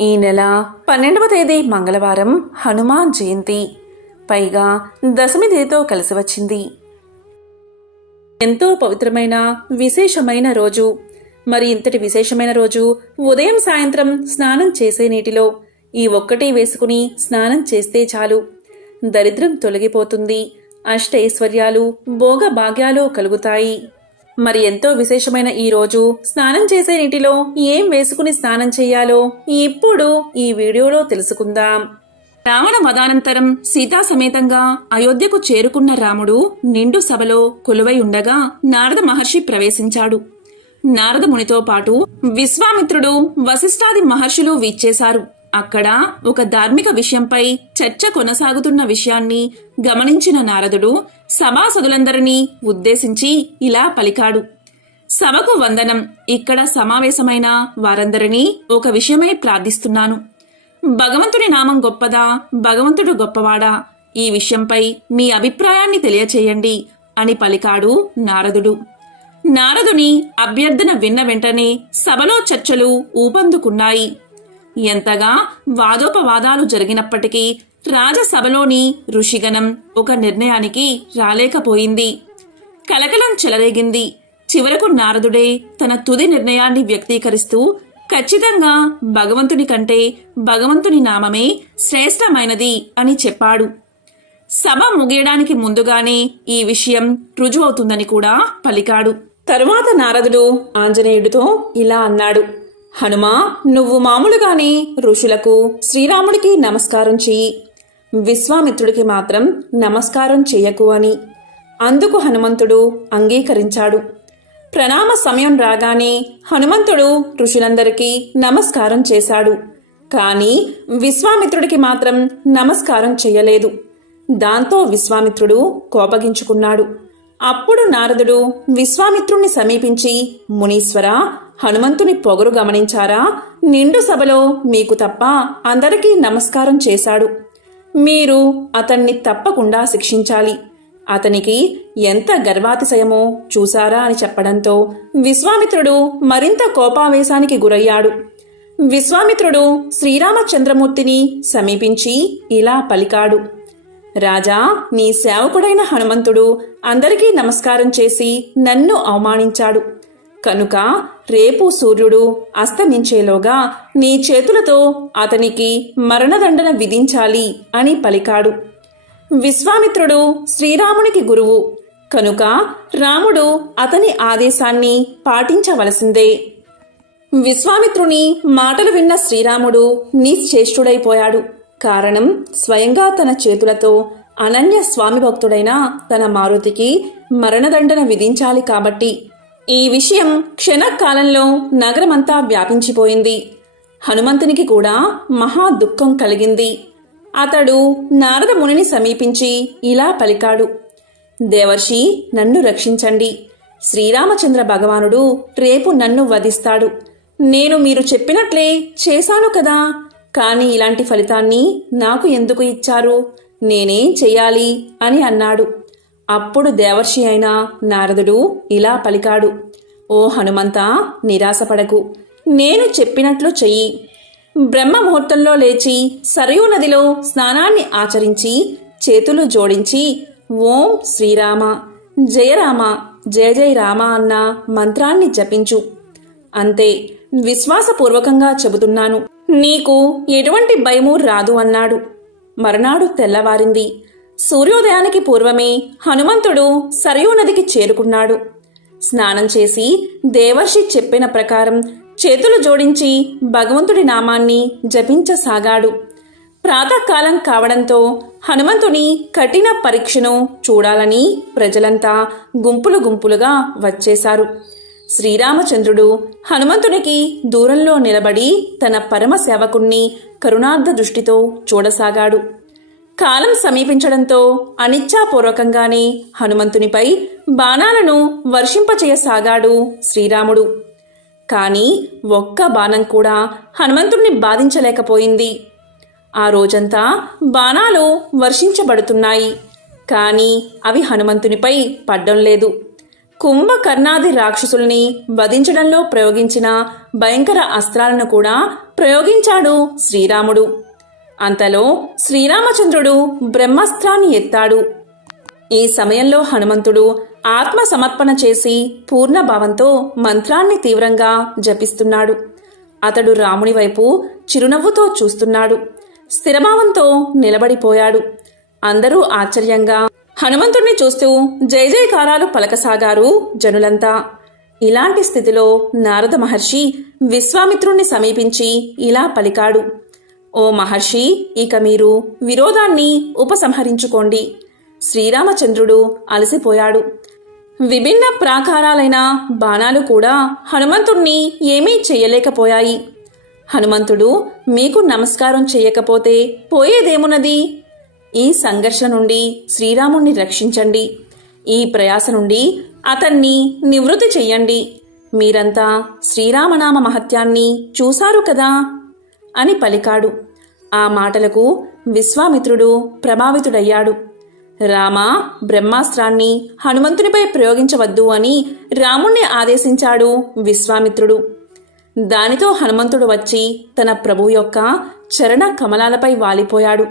ఈ నెల 12వ తేదీ మంగళవారం హనుమాన్ జయంతి, పైగా దశమి తిథితో కలిసి వచ్చింది. ఎంతో పవిత్రమైన విశేషమైన రోజు. మరి ఇంతటి విశేషమైన రోజు ఉదయం సాయంత్రం స్నానం చేసే నీటిలో ఈ ఒక్కటే వేసుకుని స్నానం చేస్తే చాలు, దరిద్రం తొలగిపోతుంది, అష్టైశ్వర్యాలు భోగ భాగ్యాలు కలుగుతాయి. మరి ఎంతో విశేషమైన ఈ రోజు స్నానం చేసే నీటిలో ఏం వేసుకుని స్నానం చేయాలో ఇప్పుడు ఈ వీడియోలో తెలుసుకుందాం. రావణ వధానంతరం సీతా సమేతంగా అయోధ్యకు చేరుకున్న రాముడు నిండు సభలో కొలువై ఉండగా నారద మహర్షి ప్రవేశించాడు. నారద మునితో పాటు విశ్వామిత్రుడు, వశిష్ఠాది మహర్షులు వీచ్చేశారు. అక్కడ ఒక ధార్మిక విషయంపై చర్చ కొనసాగుతున్న విషయాన్ని గమనించిన నారదుడు సభాసదులందరినీ ఉద్దేశించి ఇలా పలికాడు. సభకు వందనం. ఇక్కడ సమావేశమైన వారందరినీ ఒక విషయమై ప్రార్థిస్తున్నాను. భగవంతుని నామం గొప్పదా, భగవంతుడు గొప్పవాడా? ఈ విషయంపై మీ అభిప్రాయాన్ని తెలియచేయండి అని పలికాడు నారదుడు. నారదుని అభ్యర్థన విన్న వెంటనే సభలో చర్చలు ఊపందుకున్నాయి. ఎంతగా వాదోపవాదాలు జరిగినప్పటికీ రాజసభలోని ఋషిగణం ఒక నిర్ణయానికి రాలేకపోయింది. కలకలం చెలరేగింది. చివరకు నారదుడే తన తుది నిర్ణయాన్ని వ్యక్తీకరిస్తూ ఖచ్చితంగా భగవంతుని కంటే భగవంతుని నామమే శ్రేష్టమైనది అని చెప్పాడు. సభ ముగియడానికి ముందుగానే ఈ విషయం రుజువవుతుందని కూడా పలికాడు. తరువాత నారదుడు ఆంజనేయుడితో ఇలా అన్నాడు. హనుమా, నువ్వు మామూలుగానే ఋషులకు, శ్రీరాముడికి నమస్కారం చెయ్యి, విశ్వామిత్రుడికి మాత్రం నమస్కారం చెయ్యకు అని. అందుకు హనుమంతుడు అంగీకరించాడు. ప్రణామ సమయం రాగానే హనుమంతుడు ఋషులందరికీ నమస్కారం చేశాడు. కానీ విశ్వామిత్రుడికి మాత్రం నమస్కారం చెయ్యలేదు. దాంతో విశ్వామిత్రుడు కోపగించుకున్నాడు. అప్పుడు నారదుడు విశ్వామిత్రుణ్ణి సమీపించి, మునీశ్వర, హనుమంతుని పొగరు గమనించారా? నిండు సభలో మీకు తప్ప అందరికీ నమస్కారం చేశాడు. మీరు అతన్ని తప్పకుండా శిక్షించాలి. అతనికి ఎంత గర్వాతిశయమో చూశారా అని చెప్పడంతో విశ్వామిత్రుడు మరింత కోపావేశానికి గురయ్యాడు. విశ్వామిత్రుడు శ్రీరామచంద్రమూర్తిని సమీపించి ఇలా పలికాడు. రాజా, నీ సేవకుడైన హనుమంతుడు అందరికీ నమస్కారం చేసి నన్ను అవమానించాడు. కనుక రేపు సూర్యుడు అస్తమించేలోగా నీ చేతులతో అతనికి మరణదండన విధించాలి అని పలికాడు. విశ్వామిత్రుడు శ్రీరామునికి గురువు కనుక రాముడు అతని ఆదేశాన్ని పాటించవలసిందే. విశ్వామిత్రుని మాటలు విన్న శ్రీరాముడు నిశ్చేష్టుడైపోయాడు. కారణం, స్వయంగా తన చేతులతో అనన్య స్వామి భక్తుడైన తన మారుతికి మరణదండన విధించాలి కాబట్టి. ఈ విషయం క్షణకాలంలో నగరమంతా వ్యాపించిపోయింది. హనుమంతునికి కూడా మహా దుఃఖం కలిగింది. అతడు నారద మునిని సమీపించి ఇలా పలికాడు. దేవర్షి, నన్ను రక్షించండి. శ్రీరామచంద్ర భగవానుడు రేపు నన్ను వధిస్తాడు. నేను మీరు చెప్పినట్లే చేశాను కదా, కానీ ఇలాంటి ఫలితాన్ని నాకు ఎందుకు ఇచ్చారు? నేనేం చెయ్యాలి అని అన్నాడు. అప్పుడు దేవర్షి అయిన నారదుడు ఇలా పలికాడు. ఓ హనుమంతా, నిరాశపడకు. నేను చెప్పినట్లు చెయ్యి. బ్రహ్మ ముహూర్తంలో లేచి సరయూ నదిలో స్నానాన్ని ఆచరించి చేతులు జోడించి ఓం శ్రీరామ జయరామ జయ జయ రామ అన్న మంత్రాన్ని జపించు. అంతే, విశ్వాసపూర్వకంగా చెబుతున్నాను, నీకు ఎటువంటి భయమూ రాదు అన్నాడు. మరునాడు తెల్లవారింది. సూర్యోదయానికి పూర్వమే హనుమంతుడు సరయూ నదికి చేరుకున్నాడు. స్నానం చేసి దేవర్షి చెప్పిన ప్రకారం చేతులు జోడించి భగవంతుడి నామాన్ని జపించసాగాడు. ప్రాతకాలం కావడంతో హనుమంతుని కఠిన పరీక్షను చూడాలని ప్రజలంతా గుంపులు గుంపులుగా వచ్చేశారు. శ్రీరామచంద్రుడు హనుమంతునికి దూరంలో నిలబడి తన పరమ సేవకుణ్ణి కరుణార్ధ దృష్టితో చూడసాగాడు. కాలం సమీపించడంతో అనిచ్ఛాపూర్వకంగానే హనుమంతునిపై బాణాలను వర్షింపచేయసాగాడు శ్రీరాముడు. కాని ఒక్క బాణం కూడా హనుమంతుణ్ణి బాధించలేకపోయింది. ఆ రోజంతా బాణాలు వర్షించబడుతున్నాయి, కానీ అవి హనుమంతునిపై పడ్డం లేదు. కుంభకర్ణాది రాక్షసుల్ని వధించడంలో ప్రయోగించిన భయంకర అస్త్రాలను కూడా ప్రయోగించాడు శ్రీరాముడు. అంతలో శ్రీరామచంద్రుడు బ్రహ్మాస్త్రాన్ని ఎత్తాడు. ఈ సమయంలో హనుమంతుడు ఆత్మ సమర్పణ చేసి పూర్ణభావంతో మంత్రాన్ని తీవ్రంగా జపిస్తున్నాడు. అతడు రాముని వైపు చిరునవ్వుతో చూస్తున్నాడు. స్థిరభావంతో నిలబడిపోయాడు. అందరూ ఆశ్చర్యంగా హనుమంతుడిని చూస్తూ జయ జయకారాలు పలకసాగారు జనులంతా. ఇలాంటి స్థితిలో నారద మహర్షి విశ్వామిత్రుణ్ణి సమీపించి ఇలా పలికాడు: ఓ మహర్షి, ఇక మీరు విరోధాన్ని ఉపసంహరించుకోండి. శ్రీరామచంద్రుడు అలసిపోయాడు. విభిన్న ప్రాకారాలైన బాణాలు కూడా హనుమంతుణ్ణి ఏమీ చెయ్యలేకపోయాయి. హనుమంతుడు, మీకు నమస్కారం చేయకపోతే పోయేదేమున్నది? ఈ సంఘర్షణ నుండి శ్రీరాముణ్ణి రక్షించండి. ఈ ప్రయాస నుండి అతన్ని నివృత్తి చెయ్యండి. మీరంతా శ్రీరామనామ మహత్యాన్ని చూశారు కదా అని పలికాడు. ఆ మాటలకు విశ్వామిత్రుడు ప్రభావితుడయ్యాడు. రామ, బ్రహ్మాస్త్రాన్ని హనుమంతునిపై ప్రయోగించవద్దు అని రాముణ్ణి ఆదేశించాడు విశ్వామిత్రుడు. దానితో హనుమంతుడు వచ్చి తన ప్రభువు యొక్క చరణ కమలాలపై వాలిపోయాడు.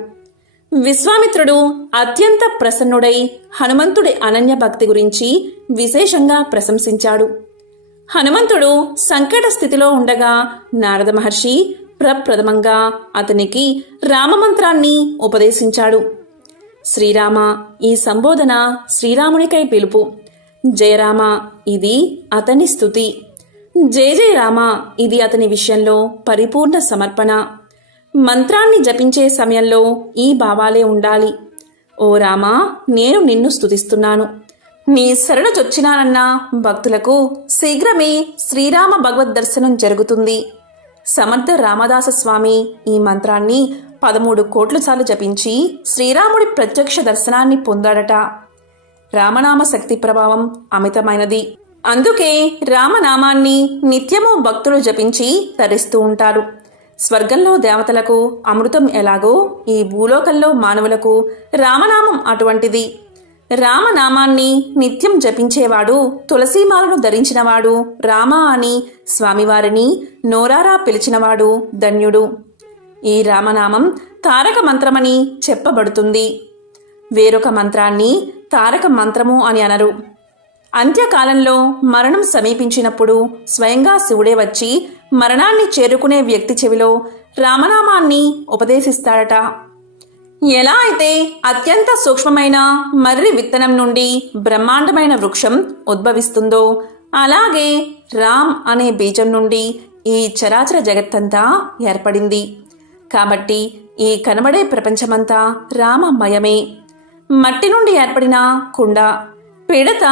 విశ్వామిత్రుడు అత్యంత ప్రసన్నుడై హనుమంతుడి అనన్య భక్తి గురించి విశేషంగా ప్రశంసించాడు. హనుమంతుడు సంకట స్థితిలో ఉండగా నారద మహర్షి ప్రప్రథమంగా అతనికి రామమంత్రాన్ని ఉపదేశించాడు. శ్రీరామ, ఈ సంబోధన శ్రీరామునికై పిలుపు. జయరామ, ఇది అతని స్తుతి. జయ జయ రామ, ఇది అతని విషయంలో పరిపూర్ణ సమర్పణ. మంత్రాన్ని జపించే సమయంలో ఈ భావాలే ఉండాలి. ఓ రామ, నేను నిన్ను స్తుతిస్తున్నాను. నీ శరణొచ్చినానన్న భక్తులకు శీఘ్రమే శ్రీరామ భగవద్ దర్శనం జరుగుతుంది. సమర్థ రామదాస స్వామి ఈ మంత్రాన్ని 13 కోట్ల సార్లు జపించి శ్రీరాముడి ప్రత్యక్ష దర్శనాన్ని పొందాడట. రామనామ శక్తి ప్రభావం అమితమైనది. అందుకే రామనామాన్ని నిత్యము భక్తులు జపించి తరిస్తూ ఉంటారు. స్వర్గంలో దేవతలకు అమృతం ఎలాగో ఈ భూలోకంలో మానవులకు రామనామం అటువంటిది. రామనామాన్ని నిత్యం జపించేవాడు, తులసీమాలను ధరించినవాడు, రామ అని స్వామివారిని నోరారా పిలిచినవాడు ధన్యుడు. ఈ రామనామం తారక మంత్రమని చెప్పబడుతుంది. వేరొక మంత్రాన్ని తారక మంత్రము అని అనరు. అంత్యకాలంలో మరణం సమీపించినప్పుడు స్వయంగా శివుడే వచ్చి మరణాన్ని చేరుకునే వ్యక్తి చెవిలో రామనామాన్ని ఉపదేశిస్తాడట. ఎలా అయితే అత్యంత సూక్ష్మమైన మర్రి విత్తనం నుండి బ్రహ్మాండమైన వృక్షం ఉద్భవిస్తుందో అలాగే రామ్ అనే బీజం నుండి ఈ చరాచర జగత్తంతా ఏర్పడింది. కాబట్టి ఈ కనబడే ప్రపంచమంతా రామమయమే. మట్టి నుండి ఏర్పడిన కుండ, పిడత,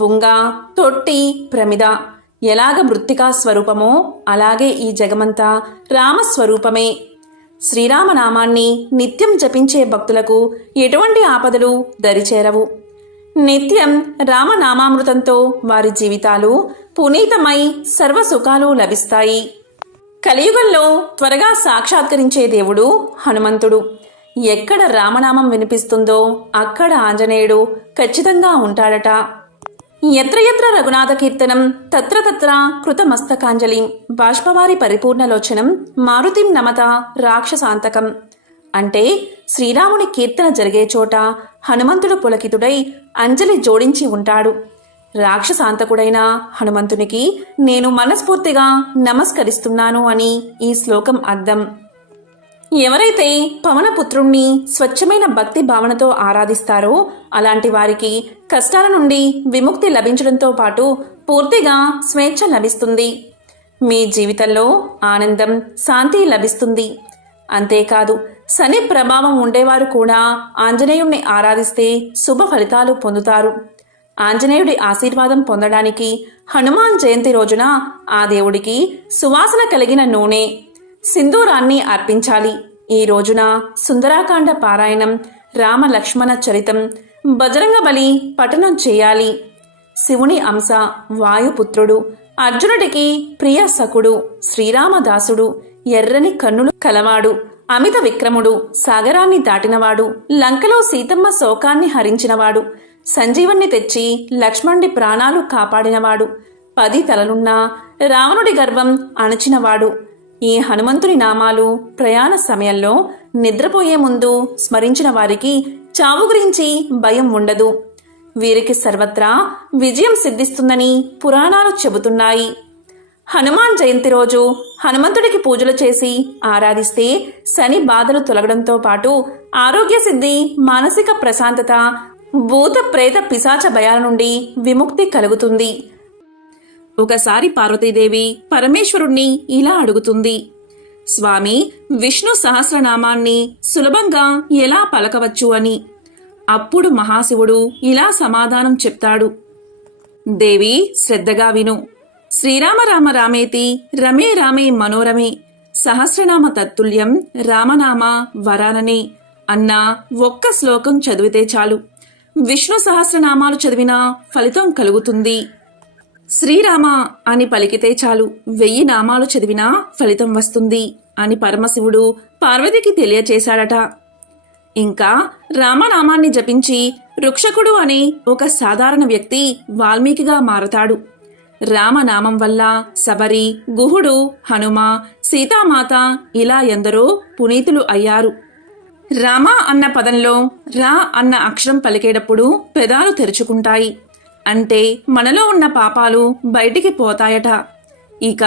బుంగ, తొట్టి, ప్రమిద ఎలాగ మృత్తికా స్వరూపమో అలాగే ఈ జగమంతా రామస్వరూపమే. శ్రీరామనామాన్ని నిత్యం జపించే భక్తులకు ఎటువంటి ఆపదలు దరిచేరవు. నిత్యం రామనామామృతంతో వారి జీవితాలు పునీతమై సర్వసుఖాలు లభిస్తాయి. కలియుగంలో త్వరగా సాక్షాత్కరించే దేవుడు హనుమంతుడు. ఎక్కడ రామనామం వినిపిస్తుందో అక్కడ ఆంజనేయుడు ఖచ్చితంగా ఉంటాడట. ఎత్ర ఎత్ర రఘునాథ కీర్తనం తత్ర తత్ర కృతమస్తకాంజలిం బాష్పవారి పరిపూర్ణలోచనం మారుతిం నమత రాక్షసాంతకం. అంటే శ్రీరాముని కీర్తన జరిగే చోట హనుమంతుడు పులకితుడై అంజలి జోడించి ఉంటాడు. రాక్షసాంతకుడైన హనుమంతునికి నేను మనస్ఫూర్తిగా నమస్కరిస్తున్నాను అని ఈ శ్లోకం అర్థం. ఎవరైతే పవనపుత్రుణ్ణి స్వచ్ఛమైన భక్తి భావనతో ఆరాధిస్తారో అలాంటి వారికి కష్టాల నుండి విముక్తి లభించడంతో పాటు పూర్తిగా స్వేచ్ఛ లభిస్తుంది. మీ జీవితంలో ఆనందం, శాంతి లభిస్తుంది. అంతేకాదు శని ప్రభావం ఉండేవారు కూడా ఆంజనేయుణ్ణి ఆరాధిస్తే శుభ ఫలితాలు పొందుతారు. ఆంజనేయుడి ఆశీర్వాదం పొందడానికి హనుమాన్ జయంతి రోజున ఆ దేవుడికి సువాసన కలిగిన నూనె, సింధూరాన్ని అర్పించాలి. ఈ రోజున సుందరాకాండ పారాయణం, రామ లక్ష్మణ చరితం, బజరంగ బలి పఠనం చేయాలి. శివుని అంశ వాయుపుత్రుడు, అర్జునుడికి ప్రియ సకుడు, శ్రీరామదాసుడు, ఎర్రని కన్నులు కలవాడు, అమిత విక్రముడు, సాగరాన్ని దాటినవాడు, లంకలో సీతమ్మ శోకాన్ని హరించినవాడు, సంజీవన్ని తెచ్చి లక్ష్మణుడి ప్రాణాలు కాపాడినవాడు, 10 తలలున్న రావణుడి గర్వం అణచినవాడు. ఈ హనుమంతుని నామాలు ప్రయాణ సమయంలో నిద్రపోయే ముందు స్మరించిన వారికి చావు గురించి భయం ఉండదు. వీరికి సర్వత్రా విజయం సిద్ధిస్తుందని పురాణాలు చెబుతున్నాయి. హనుమాన్ జయంతి రోజు హనుమంతుడికి పూజలు చేసి ఆరాధిస్తే శని బాధలు తొలగడంతో పాటు ఆరోగ్య సిద్ధి, మానసిక ప్రశాంతత, భూత ప్రేత పిశాచ భయాల నుండి విముక్తి కలుగుతుంది. ఒకసారి పార్వతీదేవి పరమేశ్వరుణ్ణి ఇలా అడుగుతుంది, స్వామి, విష్ణు సహస్రనామాన్ని సులభంగా ఎలా పలకవచ్చు అని. అప్పుడు మహాశివుడు ఇలా సమాధానం చెప్తాడు, దేవి, శ్రద్ధగా విను. శ్రీరామ రామ రామేతి రమే రామే మనోరమే సహస్రనామ తత్తుల్యం రామనామ వరాననే అన్న ఒక్క శ్లోకం చదివితే చాలు. విష్ణు సహస్రనామాలు చదివినా ఫలితం కలుగుతుంది. శ్రీరామ అని పలికితే చాలు 1000 నామాలు చదివినా ఫలితం వస్తుంది అని పరమశివుడు పార్వతికి తెలియచేశాడట. ఇంకా రామనామాన్ని జపించి రుక్షకుడు అనే ఒక సాధారణ వ్యక్తి వాల్మీకిగా మారతాడు. రామనామం వల్ల శబరి, గుహుడు, హనుమ, సీతామాత ఇలా ఎందరో పునీతులు అయ్యారు. రామ అన్న పదంలో రా అన్న అక్షరం పలికేటప్పుడు పెదాలు తెరుచుకుంటాయి. అంటే మనలో ఉన్న పాపాలు బయటికి పోతాయట. ఇక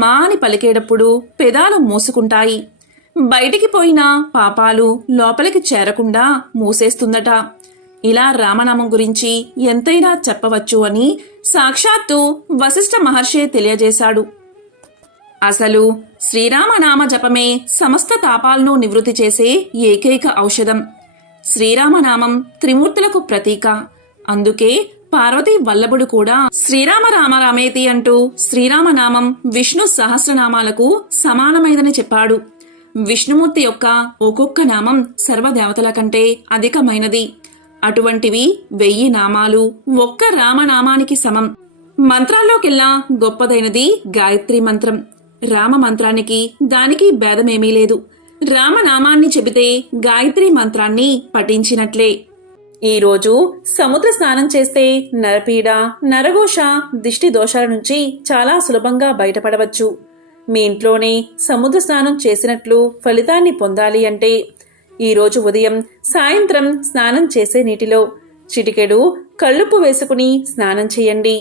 మా అని పలికేటప్పుడు పెదాలు మూసుకుంటాయి. బయటికి పోయిన పాపాలు లోపలికి చేరకుండా మూసేస్తుందట. ఇలా రామనామం గురించి ఎంతైనా చెప్పవచ్చు అని సాక్షాత్తు వశిష్ఠ మహర్షి తెలియజేశాడు. అసలు శ్రీరామనామ జపమే సమస్త తాపాలను నివృత్తి చేసే ఏకైక ఔషధం. శ్రీరామనామం త్రిమూర్తులకు ప్రతీక. అందుకే పార్వతీ వల్లభుడు కూడా శ్రీరామ రామ రామేతి అంటూ శ్రీరామనామం విష్ణు సహస్రనామాలకు సమానమైనదని చెప్పాడు. విష్ణుమూర్తి యొక్క ఒక్కొక్క నామం సర్వదేవతల కంటే అధికమైనది. అటువంటివి 1000 నామాలు ఒక్క రామనామానికి సమం. మంత్రాల్లోకెల్లా గొప్పదైనది గాయత్రి మంత్రం. రామ మంత్రానికి దానికి భేదమేమీ లేదు. రామనామాన్ని చెబితే గాయత్రి మంత్రాన్ని పఠించినట్లే. ఈరోజు సముద్ర స్నానం చేస్తే నరపీడ, నరఘోష, దిష్టి దోషాల నుంచి చాలా సులభంగా బయటపడవచ్చు. మీ ఇంట్లోనే సముద్ర స్నానం చేసినట్లు ఫలితాన్ని పొందాలి అంటే ఈరోజు ఉదయం, సాయంత్రం స్నానం చేసే నీటిలో చిటికెడు కళ్ళుప్పు వేసుకుని స్నానం చేయండి.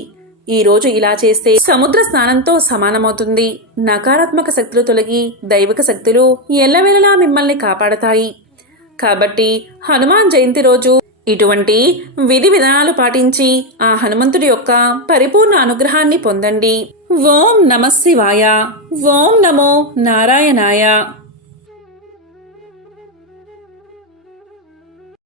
ఈరోజు ఇలా చేస్తే సముద్ర స్నానంతో సమానమవుతుంది. నకారాత్మక శక్తులు తొలగి దైవిక శక్తులు ఎల్లవేళలా మిమ్మల్ని కాపాడతాయి. కాబట్టి హనుమాన్ జయంతి రోజు ఇటువంటి విధి విధానాలు పాటించి ఆ హనుమంతుడి యొక్క పరిపూర్ణ అనుగ్రహాన్ని పొందండి. ఓం నమః శివాయ. ఓం నమో నారాయణాయ.